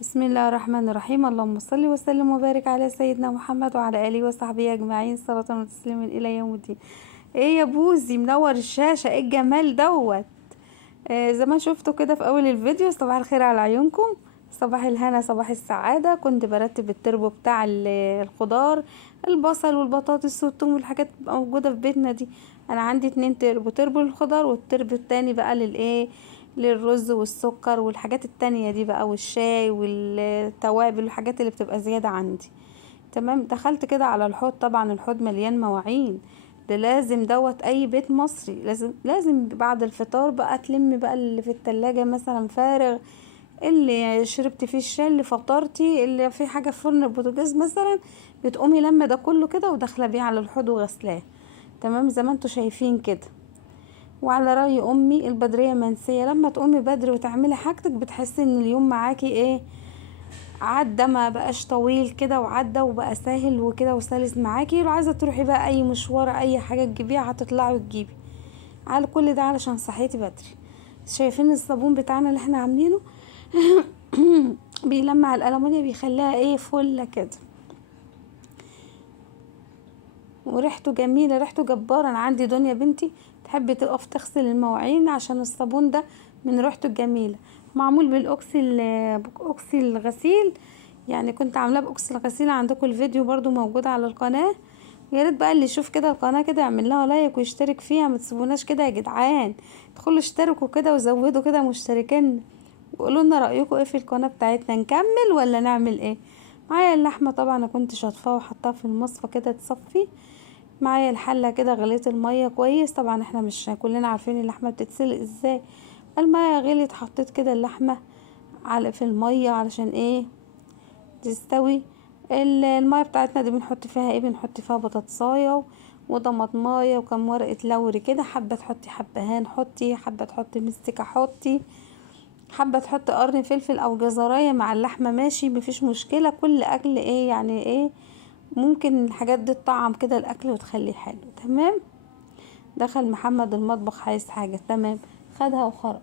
بسم الله الرحمن الرحيم. اللهم صل وسلم وبارك على سيدنا محمد وعلى اله وصحبه اجمعين، صلاة وتسليما الى يوم الدين. ايه يا بوزي منور الشاشة، ايه الجمال دوت. زي ما شفتوا كده في اول الفيديو، صباح الخير على عيونكم، صباح الهنا، صباح السعادة. كنت برتب التربو بتاع الخضار، البصل والبطاطس والثوم والحاجات موجودة في بيتنا دي. انا عندي 2 تربو، تربو للخضار والتربو التاني بقى للايه، للرز والسكر والحاجات التانية دي بقى، والشاي والتوابل والحاجات اللي بتبقى زيادة عندي. تمام. دخلت كده على الحوض، طبعا الحوض مليان مواعين، ده لازم دوت اي بيت مصري، لازم بعد الفطار بقى تلم بقى اللي في التلاجة مثلا فارغ، اللي شربت فيه الشاي، اللي فطرتي، اللي في حاجة في فرن البوتاجاز مثلا، بتقومي لما ده كله كده وداخله بيه على الحوض وغسلاه. تمام زي ما انتوا شايفين كده. وعلى رأي امي البدرية منسية، لما تقومي بدري وتعملي حاجتك بتحسي ان اليوم معاكي ايه، عدى، ما بقاش طويل كده، وعدى وبقى سهل وكده وسلس معاكي. لو عايزه تروحي بقى اي مشوار، اي حاجه تجيبيها، هتطلعي وتجيبي. على كل ده علشان صحيتي بدري. شايفين الصابون بتاعنا اللي احنا عاملينه؟ بيلمع الألمونيا، بيخليها ايه، فله كده، وريحته جميله، ريحته جباره. انا عندي دنيا بنتي تحب تقف تغسل المواعين عشان الصابون ده من ريحته الجميله. معمول بالاوكسي الغسيل، يعني كنت عاملاه باوكسي الغسيل. عندكم الفيديو برضو موجود على القناه، يا ريت بقى اللي يشوف كده القناه كده يعمل لها لايك ويشترك فيها، ما تسيبوناش كده يا جدعان. ادخلوا اشتركوا كده وزودوا كده مشتركين، وقولوا لنا رايكم ايه في القناه بتاعتنا، نكمل ولا نعمل ايه. معايا اللحمه طبعا، انا كنت شاطفاها وحطاها في المصفى كده تصفي. معايا الحله كده، غليت الميه كويس. طبعا احنا مش كلنا عارفين اللحمه بتتسلق ازاي. الميه غليت، حطيت كده اللحمه على في الميه علشان ايه، تستوي. الميه بتاعتنا دي بنحط فيها ايه، بنحط فيها بطاطسايه وطماطمايه وكم ورقه لوري كده، حبه تحطي حبهان حطي، حبه تحطي مستكه حطي، حابه تحطي قرن فلفل او جزرايه مع اللحمه ماشي، مفيش مشكله. كل اكل ايه يعني ايه، ممكن الحاجات دي تطعم كده الاكل وتخليه حلو. تمام. دخل محمد المطبخ عايز حاجه، تمام، خدها وخرج.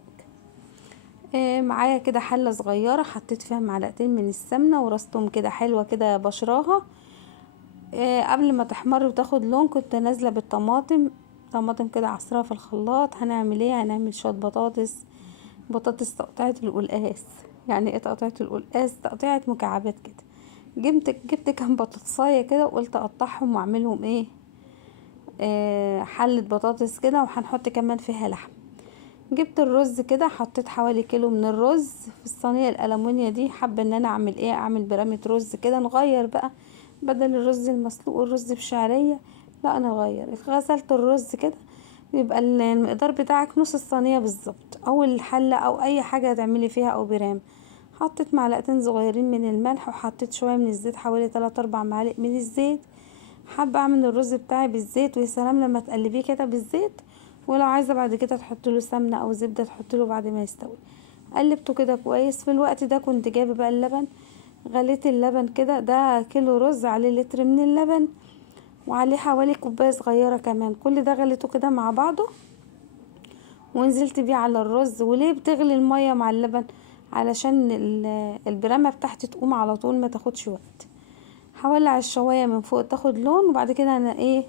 معايا كده حله صغيره، حطيت فيها معلقتين من السمنه ورستهم كده حلوه كده بشراها. قبل ما تحمر وتاخد لون، كنت نازله بالطماطم، طماطم كده عصرها في الخلاط. هنعمل ايه، هنعمل شويه بطاطس، بطاطس تقطيعة القلقاس. يعني ايه تقطيعة القلقاس؟ تقطيعة مكعبات كده. جبت كام بطاطساية كده، وقلت اقطعهم واعملهم ايه، حلة بطاطس كده، وهنحط كمان فيها لحم. جبت الرز كده، حطيت حوالي كيلو من الرز في الصينية الألمونيا دي. حابة ان انا اعمل ايه، اعمل برامة رز كده، نغير بقى، بدل الرز المسلوق والرز بشعرية، لا نغير. غسلت الرز كده، يبقى المقدار بتاعك نص الصينية بالظبط، او الحلة او اي حاجة هتعملي فيها او برام. حطيت معلقتين صغيرين من الملح، وحطيت شوية من الزيت، حوالي 3 4 معالق من الزيت. حابة اعمل الرز بتاعي بالزيت، ويا سلام لما تقلبيه كده بالزيت. ولو عايزة بعد كده تحط له سمنة او زبدة تحط له بعد ما يستوي. قلبته كده كويس. في الوقت ده كنت جايبة بقى اللبن، غليت اللبن كده، ده كيلو رز عليه لتر من اللبن، وعليه حوالي كوباية صغيرة كمان. كل ده غليته كده مع بعضه، ونزلت بيه على الرز. وليه بتغلي المية مع اللبن؟ علشان البرامة بتاعتي تقوم على طول، ما تاخدش وقت. هولع الشواية من فوق تاخد لون، وبعد كده انا ايه،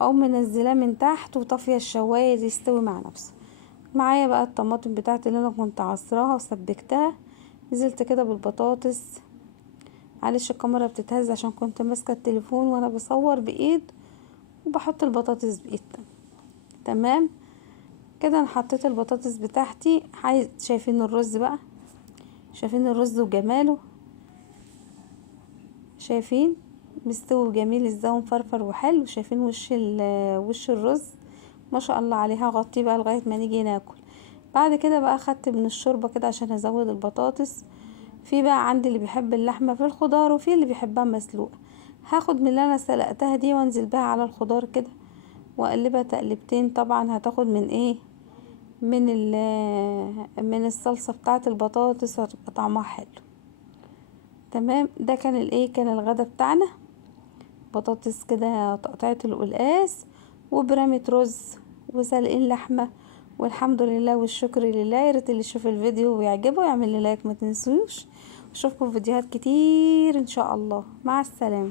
اقوم منزلاه من تحت وطافيه الشوايه دي يستوي مع نفسه. معايا بقى الطماطم بتاعتي اللي انا كنت عصراها وسبكتها، نزلت كده بالبطاطس. معلش الكاميرا بتتهز عشان كنت ماسكه التليفون وانا بصور بايد، وبحط البطاطس بايد. تمام كده. انا حطيت البطاطس بتاعتي. شايفين الرز بقى، شايفين الرز وجماله، شايفين مستوي جميل ازاي ومفرفر وحلو. شايفين وش الرز، ما شاء الله عليها. غطيه بقى لغايه ما نيجي ناكل. بعد كده بقى خدت من الشوربه كده عشان ازود البطاطس. في بقى عندي اللي بيحب اللحمه في الخضار، وفي اللي بيحبها مسلوقه. هاخد من اللي انا سلقتها دي وانزل بها على الخضار كده، واقلبها تقلبتين. طبعا هتاخد من ايه، من الصلصه بتاعه البطاطس، وهتبقى طعمها حلو. تمام. ده كان الايه، كان الغدا بتاعنا. بطاطس كده تقطيعة القلقاس، وبرامة رز، وسلقين لحمة، والحمد لله والشكر لله. ياريت اللي يشوف الفيديو ويعجبه يعمل لي لايك، ما تنسوش. اشوفكم في فيديوهات كتير ان شاء الله. مع السلامة.